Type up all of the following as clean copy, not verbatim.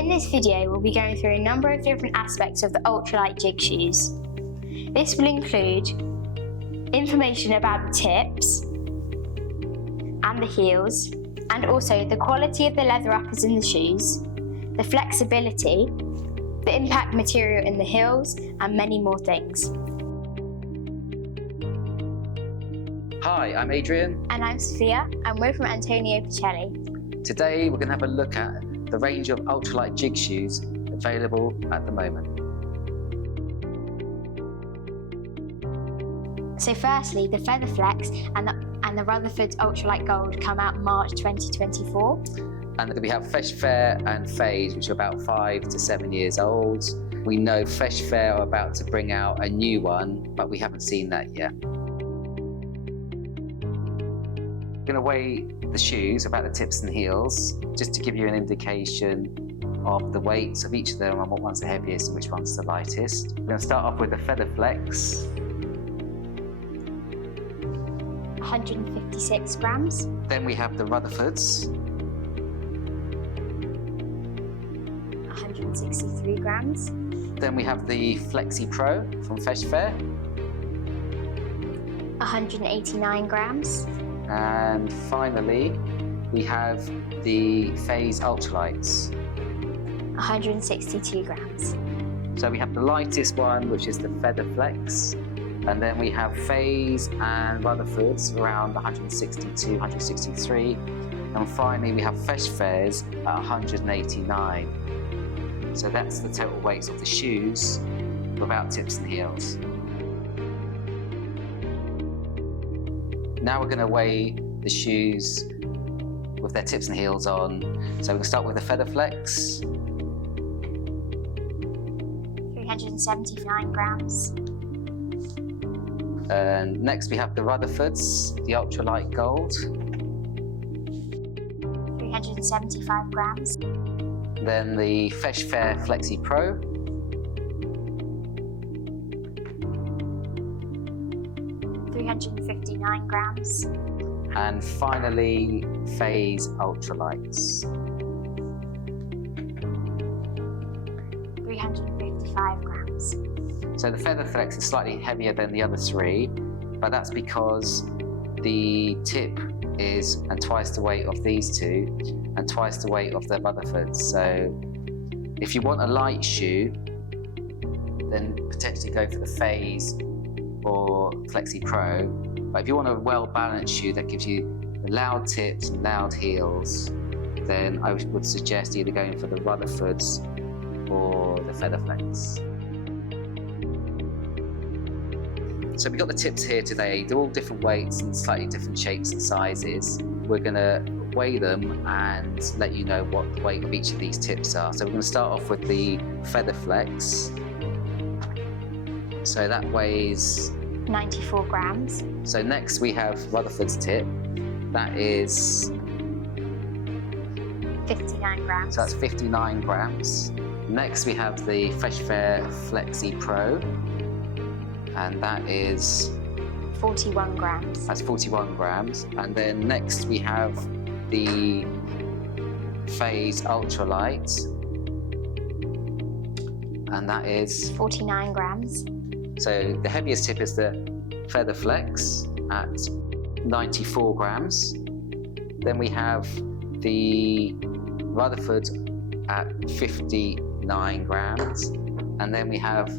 In this video, we'll be going through a number of different aspects of the ultralight jig shoes. This will include information about the tips and the heels, and also the quality of the leather uppers in the shoes, the flexibility, the impact material in the heels, and many more things. Hi, I'm Adrian. And I'm Sophia, and we're from Antonio Pacelli. Today we're going to have a look at the range of ultralight jig shoes available at the moment. So firstly, the Feather Flex and the Rutherford's Ultralight Gold come out March 2024. And then we have Fresh Fair and Phase, which are about 5 to 7 years old. We know Fresh Fair are about to bring out a new one, but we haven't seen that yet. We're going to weigh the shoes, about the tips and heels, just to give you an indication of the weights of each of them and what one's the heaviest and which one's the lightest. We're going to start off with the Feather Flex. 156 grams. Then we have the Rutherfords. 163 grams. Then we have the Flexi Pro from Fresh Fair. 189 grams. And finally, we have the Phase Ultralights. 162 grams. So we have the lightest one, which is the Feather Flex. And then we have Phase and Rutherfords around 162, 163. And finally, we have Fresh Fairs at 189. So that's the total weights of the shoes without tips and heels. Now we're going to weigh the shoes with their tips and heels on. So we're going to start with the Feather Flex. 379 grams. And next we have the Rutherfords, the Ultralight Gold. 375 grams. Then the Fresh Fair Flexi Pro. 359 grams. And finally, Phase Ultralights. 355 grams. So the Feather Flex is slightly heavier than the other three, but that's because the tip is twice the weight of these two and twice the weight of the Rutherfords. So if you want a light shoe, then potentially go for the Phase or Flexi Pro. But if you want a well-balanced shoe that gives you the loud tips and loud heels, then I would suggest either going for the Rutherfords or the Feather Flex. So we've got the tips here today. They're all different weights and slightly different shapes and sizes. We're going to weigh them and let you know what the weight of each of these tips are. So we're going to start off with the Feather Flex. So that weighs 94 grams. So next we have Rutherford's tip. That is 59 grams. So that's 59 grams. Next we have the Fresh Fair Flexi Pro. And that is 41 grams. That's 41 grams. And then next we have the Phase Ultralight. And that is 49 grams. So the heaviest tip is the Feather Flex at 94 grams. Then we have the Rutherford at 59 grams. And then we have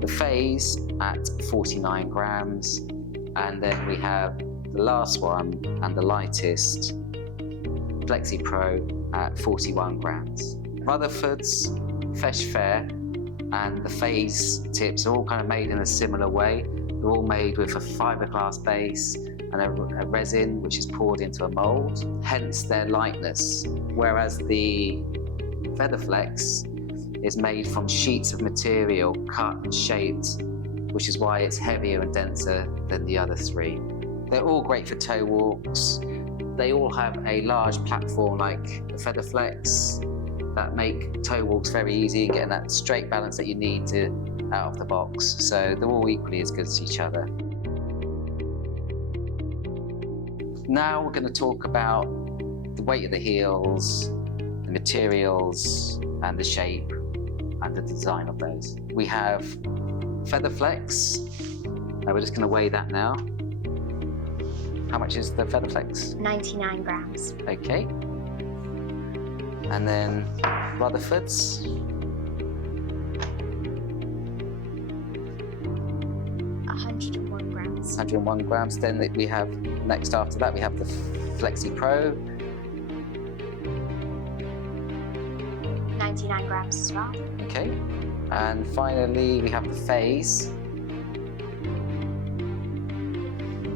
the Phase at 49 grams. And then we have the last one and the lightest, Flexi Pro at 41 grams. Rutherford's, Fresh Fair, and the Phase tips are all kind of made in a similar way. They're all made with a fiberglass base and a resin which is poured into a mold, hence their lightness. Whereas the Feather Flex is made from sheets of material cut and shaped, which is why it's heavier and denser than the other three. They're all great for toe walks. They all have a large platform like the Feather Flex that make toe walks very easy, getting that straight balance that you need to out of the box. So they're all equally as good as each other. Now we're going to talk about the weight of the heels and materials and the shape and the design of those. We have Feather Flex. We're just going to weigh that now. How much is the Feather Flex? 99 grams. Okay. And then Rutherford's. 101 grams. 101 grams. Then we have, next after that, we have the Flexi Pro. 99 grams as well. Okay. And finally, we have the Phase.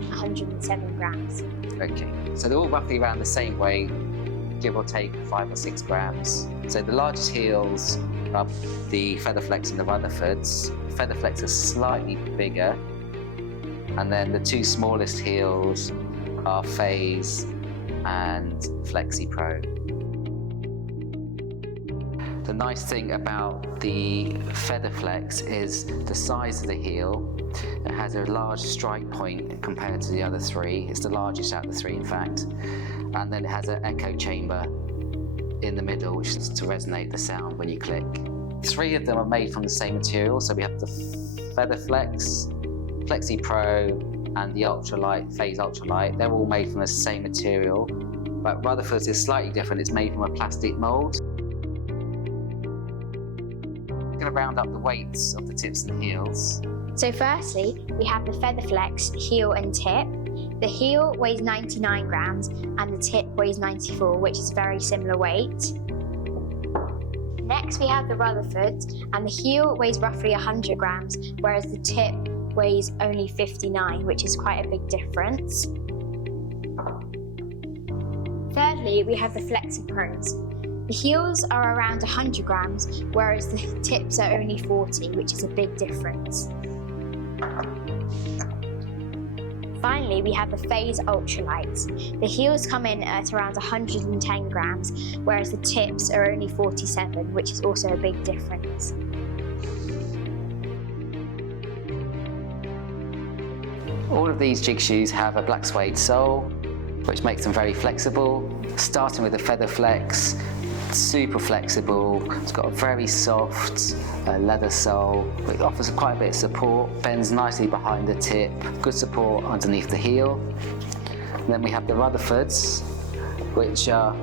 107 grams. Okay. So they're all roughly around the same weight, give or take 5 or 6 grams. So the largest heels are the Feather Flex and the Rutherfords. Feather Flex are slightly bigger. And then the two smallest heels are Phase and Flexi Pro. The nice thing about the Feather Flex is the size of the heel. It has a large strike point compared to the other three. It's the largest out of the three, in fact. And then it has an echo chamber in the middle, which is to resonate the sound when you click. 3 of them are made from the same material. So we have the Feather Flex, Flexi Pro, and the Ultralite, Phase Ultralite. They're all made from the same material, but Rutherford's is slightly different. It's made from a plastic mold. I'm going to round up the weights of the tips and heels. So firstly, we have the Feather Flex heel and tip. The heel weighs 99 grams and the tip weighs 94, which is very similar weight. Next, we have the Rutherford, and the heel weighs roughly 100 grams, whereas the tip weighs only 59, which is quite a big difference. Thirdly, we have the Flexi Pros. The heels are around 100 grams, whereas the tips are only 40, which is a big difference. Finally, we have the Phase Ultralight. The heels come in at around 110 grams, whereas the tips are only 47, which is also a big difference. All of these jig shoes have a black suede sole, which makes them very flexible. Starting with the Feather Flex, super flexible. It's got a very soft leather sole, which offers quite a bit of support, bends nicely behind the tip, good support underneath the heel. And then we have the Rutherfords, which are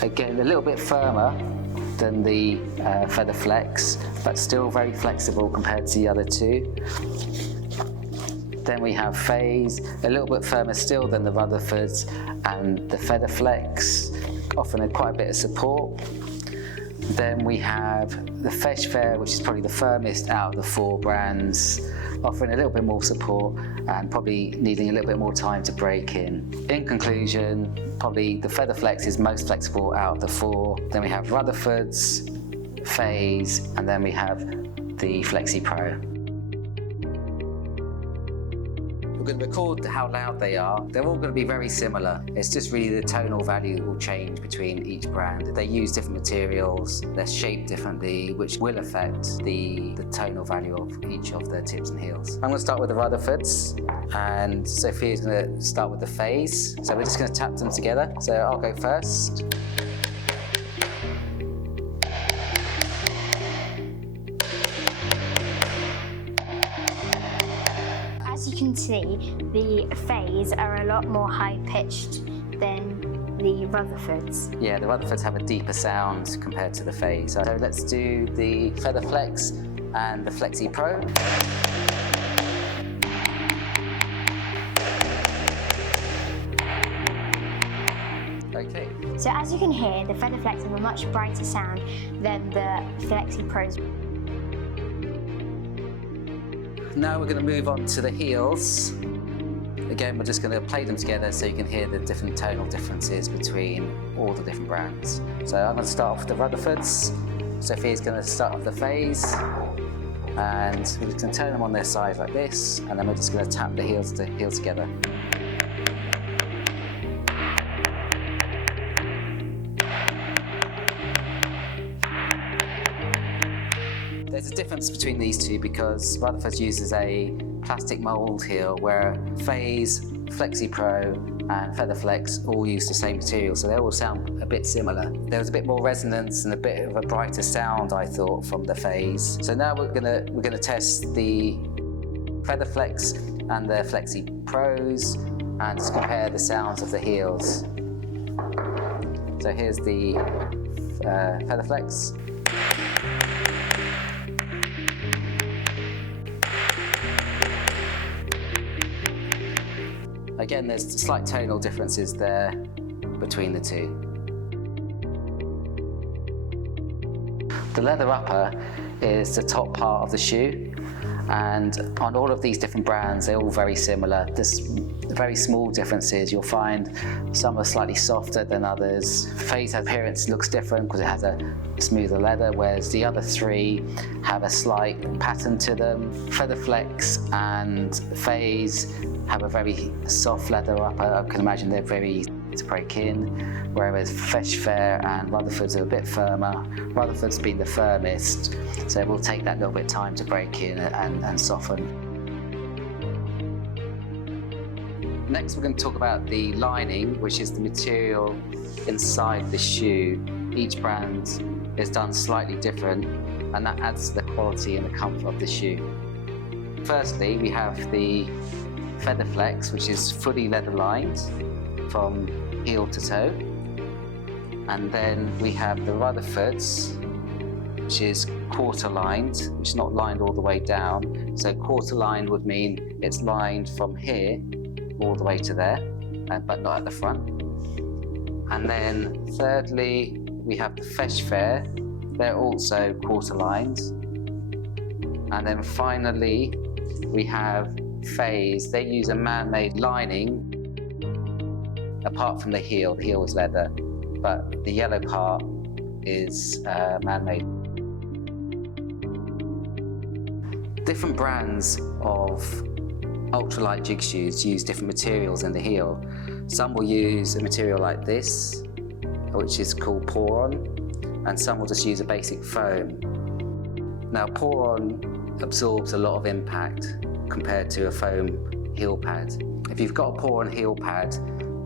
again a little bit firmer than the Feather Flex, but still very flexible compared to the other two. Then we have Phase, a little bit firmer still than the Rutherfords and the Feather Flex, offering quite a bit of support. Then we have the Fesh Fair, which is probably the firmest out of the 4 brands, offering a little bit more support and probably needing a little bit more time to break in. In conclusion, probably the Feather Flex is most flexible out of the 4. Then we have Rutherfords, Phase, and then we have the Flexi Pro. We're going to record how loud they are. They're all going to be very similar. It's just really the tonal value will change between each brand. They use different materials, they're shaped differently, which will affect the tonal value of each of the tips and heels. I'm going to start with the Rutherfords, and Sophia's going to start with the Phase. So we're just going to tap them together. So I'll go first. As you can see, the Phase are a lot more high-pitched than the Rutherfords. Yeah, the Rutherfords have a deeper sound compared to the Phase. So let's do the Feather Flex and the Flexi Pro. Okay. So as you can hear, the Feather Flex have a much brighter sound than the Flexi Pros. Now we're going to move on to the heels. Again, we're just going to play them together so you can hear the different tonal differences between all the different brands. So I'm going to start off with the Rutherfords. Sophia's going to start off the Phase. And we're just going to turn them on their side like this, and then we're just going to tap the heels together. There's a difference between these two because Rutherford uses a plastic mold heel, where Phase, Flexi Pro and Featherflex all use the same material, so they all sound a bit similar. There was a bit more resonance and a bit of a brighter sound, I thought, from the Phase. So now we're gonna test the Featherflex and the Flexi Pros and just compare the sounds of the heels. So here's the Featherflex. Again, there's slight tonal differences there between the two. The leather upper is the top part of the shoe, and on all of these different brands, they're all very similar. There's very small differences. You'll find some are slightly softer than others. Phase appearance looks different because it has a smoother leather, whereas the other three have a slight pattern to them. Featherflex and Phase have a very soft leather upper. I can imagine they're very easy to break in, whereas Fresh Fair and Rutherford's are a bit firmer. Rutherford's been the firmest, so it will take that little bit of time to break in and soften. Next, we're going to talk about the lining, which is the material inside the shoe. Each brand is done slightly different, and that adds to the quality and the comfort of the shoe. Firstly, we have the Featherflex, which is fully leather lined from heel to toe. And then we have the Rutherfords, which is quarter lined, which is not lined all the way down. So quarter lined would mean it's lined from here all the way to there, but not at the front. And then thirdly, we have the Fresh Fair. They're also quarter lined. And then finally, we have Phase. They use a man-made lining apart from the heel. The heel is leather, but the yellow part is man-made. Different brands of ultralight jig shoes use different materials in the heel. Some will use a material like this, which is called pour-on, and some will just use a basic foam. Now, pour-on absorbs a lot of impact compared to a foam heel pad. If you've got a pour-on heel pad,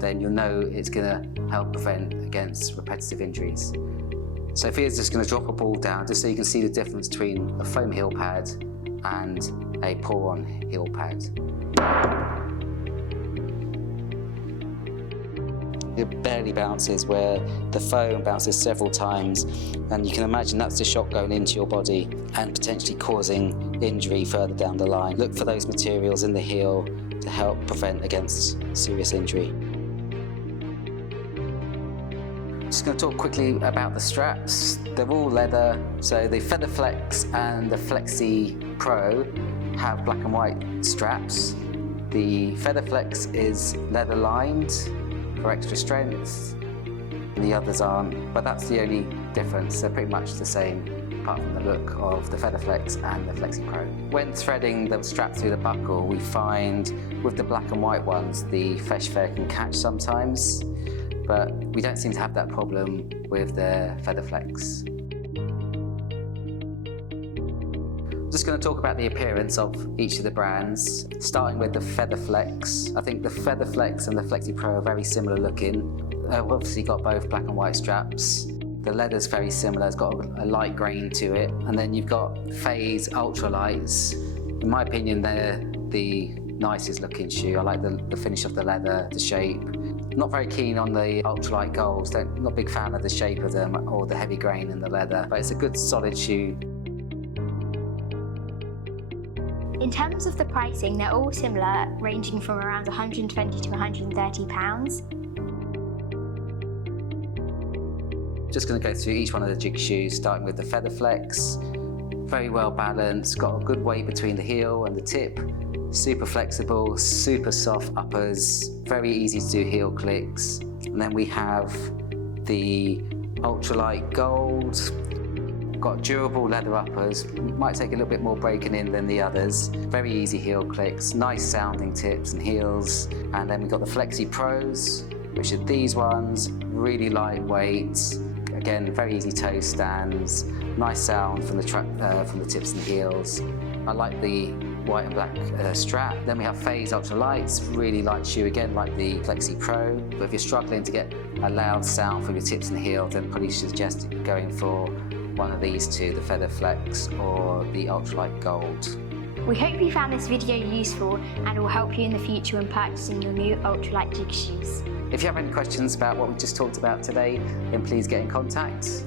then you'll know it's going to help prevent against repetitive injuries. So Fia's just going to drop a ball down just so you can see the difference between a foam heel pad and a pour-on heel pad. It barely bounces, where the foam bounces several times, and you can imagine that's the shock going into your body and potentially causing injury further down the line. Look for those materials in the heel to help prevent against serious injury. Just going to talk quickly about the straps. They're all leather, so the Featherflex and the Flexi Pro have black and white straps. The Featherflex is leather lined for extra strength, and the others aren't, but that's the only difference. They're pretty much the same, apart from the look of the Featherflex and the Flexi Pro. When threading the strap through the buckle, we find with the black and white ones, the Fresh Fair can catch sometimes, but we don't seem to have that problem with the Featherflex. I'm just going to talk about the appearance of each of the brands, starting with the Featherflex. I think the Featherflex and the Flexi Pro are very similar looking. They've obviously got both black and white straps. The leather's very similar, it's got a light grain to it. And then you've got Phase Ultralights. In my opinion, they're the nicest looking shoe. I like the finish of the leather, the shape. Not very keen on the Ultralight Golds. Not a big fan of the shape of them or the heavy grain in the leather, but it's a good solid shoe. In terms of the pricing, they're all similar, ranging from around £120 to £130. Just going to go through each one of the jig shoes, starting with the Featherflex. Very well balanced, got a good weight between the heel and the tip. Super flexible, super soft uppers, very easy to do heel clicks. And then we have the Ultralight Gold. Got durable leather uppers, might take a little bit more breaking in than the others. Very easy heel clicks, nice sounding tips and heels. And then we've got the Flexi Pros, which are these ones, really lightweight. Again, very easy toe stands, nice sound from the tips and heels. I like the white and black strap. Then we have phase ultralights, really light shoe again, like the Flexi Pro. But if you're struggling to get a loud sound from your tips and heels, then probably suggest going for one of these two, the Feather Flex or the Ultralight Gold. We hope you found this video useful and will help you in the future when purchasing your new ultralight jig shoes. If you have any questions about what we just talked about today, then please get in contact.